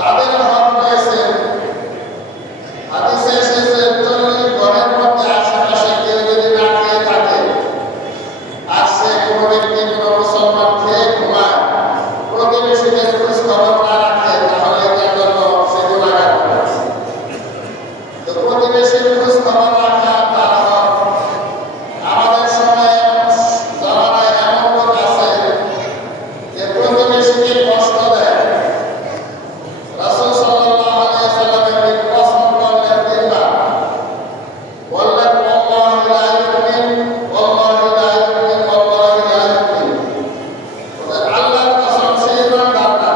তাদের হক রয়েছে। হাদিসে এসেছে 40 ঘরের মধ্যে আশেপাশে কেউ যদি না খেয়ে থাকে আর সে কোনো ব্যক্তি কোনো মুসলমান খেয়ে ঘুমায়, প্রতিবেশীদের খোঁজ খবর না রাখে, তাহলে এটার জন্য সে গুনাহগার হবে। তো প্রতিবেশীর খোঁজ খবর রাখা তার হক। আমাদের সময়ে জামানায় এমন লোক আছে যে প্রতিবেশীকে কষ্ট দেয়। রাসূল সাল্লাল্লাহু আলাইহি ওয়াসাল্লামের কসম করলেন তিনবার, বললেন আল্লাহু লা ইউমিন, আল্লাহু লা ইউমিন, আল্লাহু লা ইউমিন। আল্লাহর কসম সে ঈমানদার না।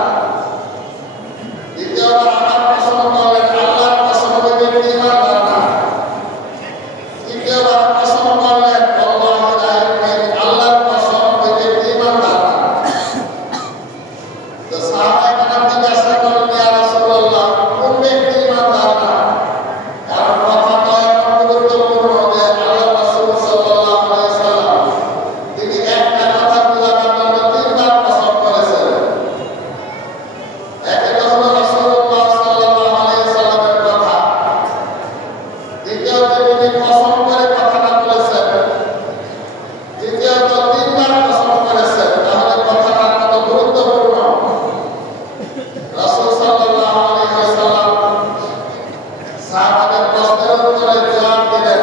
দ্বিতীয়বার আবার কসম করলেন, আল্লাহর কসম ওই ব্যক্তি ঈমানদার না। তৃতীয়বার কসম করলেন, আল্লাহু লা ইউমিন, আল্লাহর কসম ওই ব্যক্তি ঈমানদার না। তো সাহাবায়ে কেরাম জিজ্ঞাসা করলেন, ইয়া রাসূলুল্লাহ, কোন ব্যক্তি ঈমানদার না? কারণ কথাটা এমন গুরুত্বপূর্ণ যে আল্লাহ রাসূল সাল্লাল্লাহু আলাইহি ওয়াসাল্লাম তিনি একটা কথা বোঝানোর জন্য তিনবার কসম করেছেন। একটা হলো রাসূলুল্লাহ সাল্লাল্লাহু আলাইহি ওয়াসাল্লামের কথা, দ্বিতীয়ত তিনি কসম করে কথাটা বলেছেন, তৃতীয়ত তিনবার কসম করেছেন। তাহলে কথাটা কত গুরুত্বপূর্ণ। রাসূল সাল্লাল্লাহু আলাইহি ওয়াসাল্লাম সাহাবাদের প্রশ্নের উত্তরে জবাব দিলেন,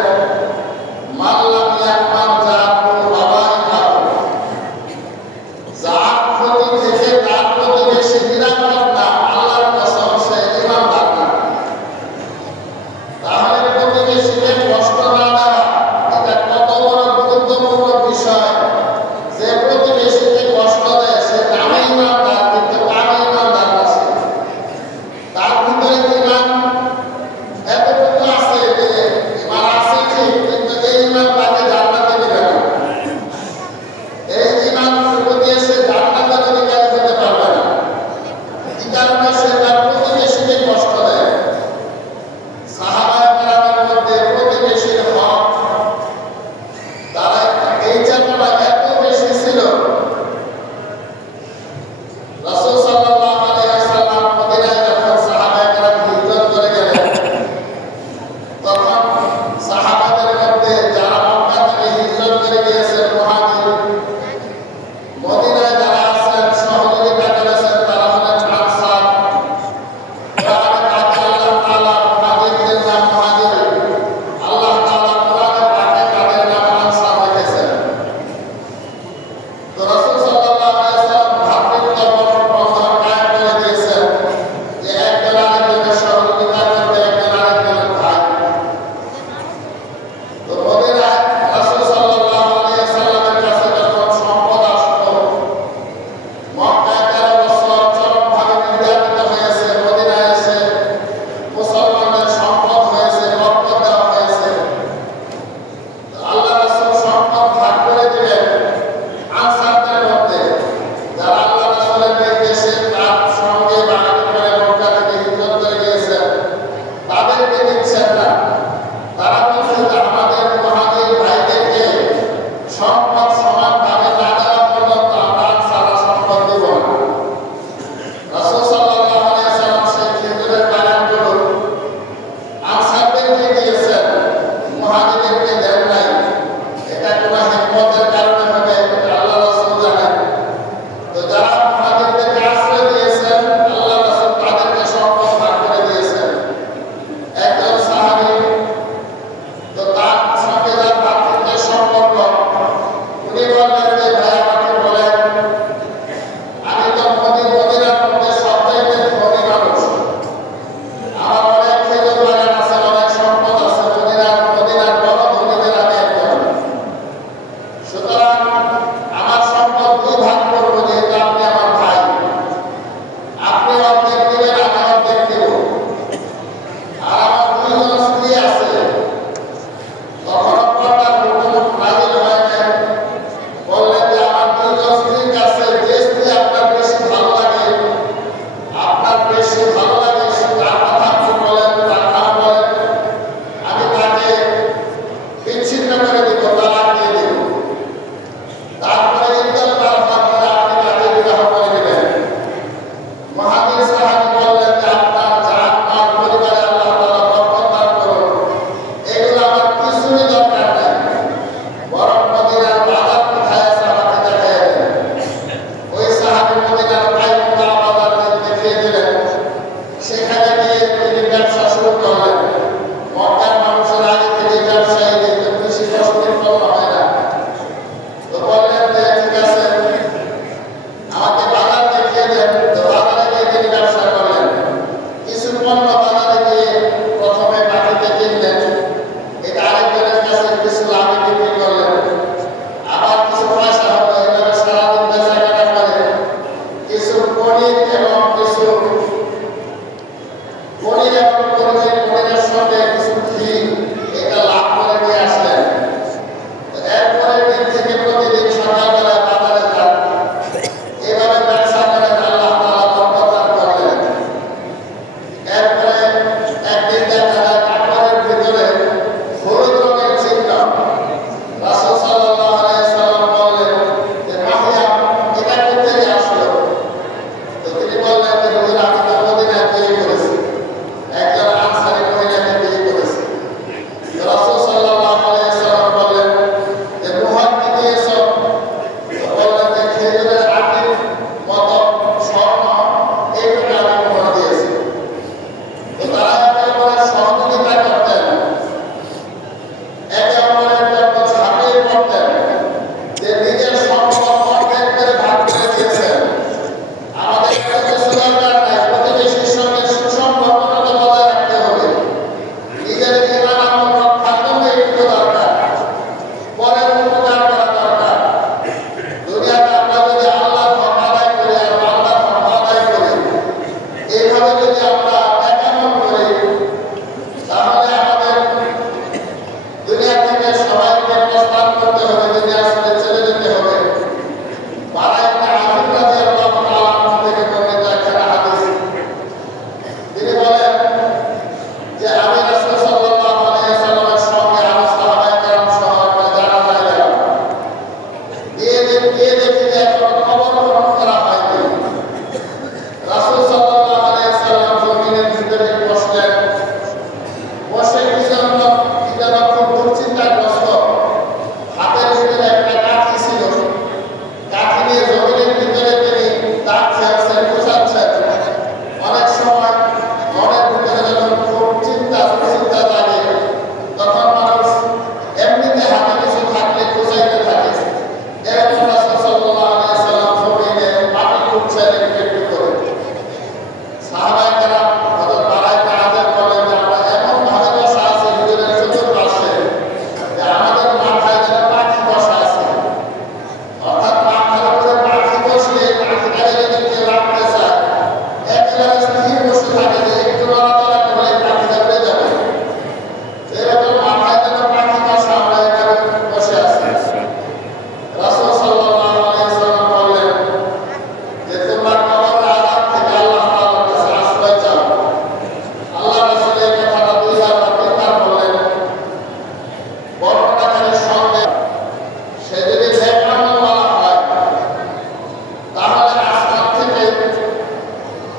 মান লাম ইয়াকমান জাআতহু বাওয়াইকাহু। যার ক্ষতি থেকে তার প্রতিবেশী নিরাপদ না, আল্লাহর কসম সে ঈমানদার না। তাহলে প্রতিবেশীকে কষ্ট না দেওয়া এটা কত বড় গুরুত্বপূর্ণ বিষয়। যে প্রতিবেশীকে কষ্ট দেয় সে নামে ঈমানদার, কিন্তু কামে ঈমানদার না সে। তার ভিতরে ঈমান এতটুকু আছে যে ঈমান আছে ঠিক, কিন্তু এই ঈমান তাকে জান্নাতে দিবে না। এই ঈমান দিয়ে সে জান্নাতের অধিকারী হতে পারবে না। এই কারণে সে তার প্রতিবেশীকে কষ্ট দেয়। সাহাবায়ে কেরামের মধ্যে প্রতিবেশীর হক তারা এই চেতনা এত বেশি ছিল। রাসূল সাল্লাল্লাহু আলাইহি ওয়াসাল্লাম মদিনায় যখন সাহাবায়ে কেরাম হিজরত করে গেলেন, তখন সাহাবাদের মধ্যে যারা মক্কা থেকে হিজরত করে গিয়েছেন মুহাজির, মদিনায় যারা আছেন সহযোগিতা করেছেন তারা হলেন আনসার। কোরআনে পাকে আল্লাহ তাআলা মুহাজিরদের নাম মুহাজির, আল্লাহ তাআলা কোরআনে পাকে তাদের নাম আনসার রেখেছেন। তো রাসূল সাল্লাল্লাহু আলাইহি ওয়াসাল্লাম ভ্রাতৃত্ববোধ কায়েম করে দিয়েছেন যে একজন আরেকজনের সহযোগিতা করবে, একজন আরেকজনের ভাই। তো মদিনায় রাসূল সাল্লাল্লাহু আলাইহি ওয়াসাল্লামের কাছে যখন সম্পদ আসতো, মক্কায় 13 বছর চরমভাবে নির্যাতিত হয়েছে, মদিনায় এসে মুসলমানদের সম্পদ হয়েছে, বরকত দেওয়া হয়েছে। তো আল্লাহ রাসূল সম্পদ ভাগ করে দিলেন আনসারদের মধ্যে। যারা আল্লাহ রাসূলের নির্দেশে তার সঙ্গে বাগানে করে মক্কা থেকে হিজরত করে গিয়েছেন, তাদেরকে দিচ্ছেন না। তারা বলছে যে আমাদের মুহাজির ভাইদেরকে সম্পদ সমানভাবে না দেওয়া পর্যন্ত আমরা আনসাররা সম্পদ দেব না। রাসূল সাল্লাল্লাহু আলাইহি ওয়াসাল্লাম সেই খেজুরের বাগানগুলো আনসারদেরকে দিয়েছেন, মুহাজিরদেরকে দেন নাই। এটা কোনো হিকমতের কারণে হবে, এটা আল্লাহ রাসূল জানেন। তো যারা মুহাজিরদেরকে আশ্রয় দিয়েছেন, আল্লাহ রাসূল তাদেরকে সম্পদ ভাগ করে দিয়েছেন। একজন সাহাবী, তো তার সঙ্গে যার ভ্রাতৃত্বের সম্পর্ক, উনি বললেন যে ভাই আমাকে বলেন, আমি তো মদিনার মধ্যে সবচাইতে ধনী মানুষ, আমার অনেক খেজুর বাগান আছে, অনেক সম্পদ আছে, মদিনার বড় ধনীদের আমি একজন। সুতরাং আমার সম্পদ দুই ভাগ করবো, যেহেতু আপনি আমার ভাই। আপনি অর্ধেক দিবেন, আমি অর্ধেক দেব। আর আমার 2 জন স্ত্রী আছে। তখন তার হুকুম নাযিল হয় নাই। বললেন যে আমার 2 জন স্ত্রীর কাছে যে স্ত্রী আপনার বেশি ভালো লাগে, তার কথা আপনি বলেন, তার নাম বলেন, আমি তাকে বিচ্ছিন্ন করে দিব, তালাক দিয়ে দিব। তারপরে ইদ্যত পার হওয়ার পরে আপনি তাকে বিবাহ করে দিবেন। মুহাজির সাহাবী বললেন যে তিনি বললেন যে হুজুর আমি তো মদিনায় বিয়ে করেছি, একজন আনসারী মহিলাকে বিয়ে করেছি। রাসূল সাল্লাল্লাহু আলাইহি ওয়াসাল্লাম বললেন যে মোহর কি দিয়েছো? বললেন যে খেজুরের আটির মতো স্বর্ণ এইটুকু আমি মোহর দিয়েছি। তো তারা একে অপরের সহযোগিতা করতেন, একে অপরের জন্য ঝাঁপিয়ে পড়তেন, যে নিজের সম্পদ অর্ধেক করে ভাগ করে দিয়েছেন। আমাদের এত কিছু দরকার নাই, প্রতিবেশীর সঙ্গে সুসম্পর্কটা বজায় রাখতে হবে। নিজের জীবন রক্ষার জন্য একটু দরকার, পরের উপকার করা দরকার। দুনিয়াতে আমরা যদি আল্লাহর হক আদায় করি আর আল্লাহর হক আদায় করি, এইভাবে যদি আমরা একামত করি, তাহলে আমাদের দুনিয়া থেকে সবাইকে প্রস্থান করতে হবে, দুনিয়া ছেড়ে চলে যেতে হবে। বারা ইবনে আযিব রাদিয়াল্লাহু তাআলা আনহু থেকে বর্ণিত একটা হাদিস, তিনি বলেন যে আমি রাসূল সাল্লাল্লাহু আলাইহি ওয়াসাল্লামের সঙ্গে আমি সাহাবায়ে কেরাম সহ একটা জানাজায় গেলাম। গিয়ে দেখি যে এখনো খবর গ্রহণ করা হয়নি। রাসূল সাল্লাল্লাহু আলাইহি ওয়াসাল্লাম জমিনের ভিতরে বসলেন, বসে কি যেন খুব দুশ্চিন্তাগ্রস্ত। হাতের ভিতরে একটা কাঠি ছিল, কাঠি নিয়ে জমিনের ভিতরে তিনি দাগ ফেলছেন, গোছাচ্ছেন। অনেক সময় মনের ভিতরে যখন খুব চিন্তা জাগে, তখন মানুষ এমনিতে হাতে কিছু থাকলে গোছাইতে থাকে। এরকম রাসূল সাল্লাল্লাহু আলাইহি ওয়াসাল্লাম জমিনে মাটি খুঁড়ছেন একটু একটু করে। সাহাবায়ে কেরাম হযরত বারা ইবনে আযিব বলেন যে আমরা এমন ভাবে বসা আছি হুজুরের চতুর্পাশে যে আমাদের মাথায় যেন পাখি বসা আছে। অর্থাৎ মাথার উপরে পাখি বসলে পাখিটাকে যদি কেউ রাখতে চায়, একেবারে স্থির বসে থাকে যে একটু নড়াচড়া করলে পাখিটা উড়ে যাবে। এরকম মাথায় যেন পাখি বসা, আমরা এখানে বসে আছি। রাসূল সাল্লাল্লাহু আলাইহি ওয়াসাল্লাম বললেন যে তোমরা কবরের আযাব থেকে আল্লাহ তাআলার কাছে আশ্রয় চাও। আল্লাহ রাসূল এই কথাটা 2 বার 3 বার বললেন। বর্ণনাকারীর সঙ্গে সে যদি নেকআমল বলা হয়, তাহলে আসমান থেকে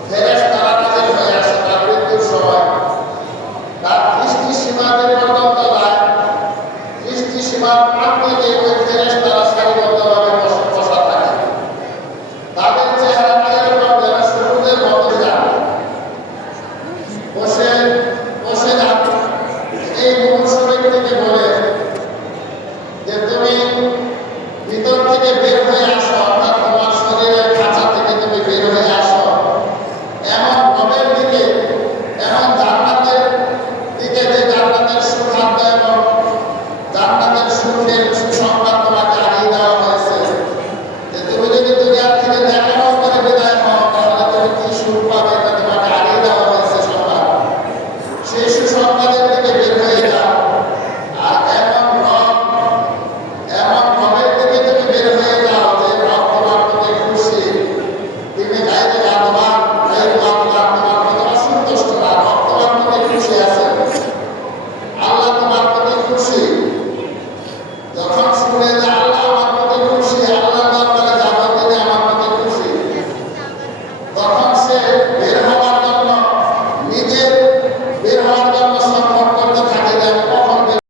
ফেরেশতারা নাযিল হয়ে আসে তার মৃত্যুর সময়। তার দৃষ্টি সীমা যে পর্যন্ত যায়, দৃষ্টি সীমার প্রান্তে গিয়ে ওই ফেরেশতারা সারিবদ্ধভাবে বসা থাকে। তাদের চেহারাটা এরকম যেন সূর্যের মতো যায়, বসে যান। এই মুমূর্ষু ব্যক্তিকে বলে যে তুমি ভিতর থেকে বের হয়ে আসো, অর্থাৎ তোমার শরীরের খাঁচা থেকে তুমি বের হয়ে আসো, এমন রবের দিকে, এমন জান্নাতের দিকে যে জান্নাতের সুখাদ্য এবং জান্নাতের সুখের সুসংবাদ তোমাকে আগিয়ে দেওয়া হয়েছে। যে তুমি যদি দুনিয়ার থেকে দেখানো করে বিদায় হও, তাহলে তুমি কি সুখ পাবে, এটা তোমাকে আগিয়ে দেওয়া হয়েছে সংবাদ। সেই সুসংবাদের দিকে বের হয়ে যাও। আর এমন রবের দিকে তুমি বের হয়ে যাও যে রব তোমার প্রতি খুশি, তিনি গাইতে গানবান, গাইতে গানবান, তোমার প্রতি অসন্তুষ্ট না, রব তোমার প্রতি খুশি আছেন, আল্লাহ তোমার প্রতি খুশি। যখন শুনে যে আল্লাহ আমার প্রতি খুশি, আল্লাহর দরবারে যাব, তিনি আমার প্রতি খুশি, তখন সে বের হওয়ার জন্য, নিজের বের হওয়ার জন্য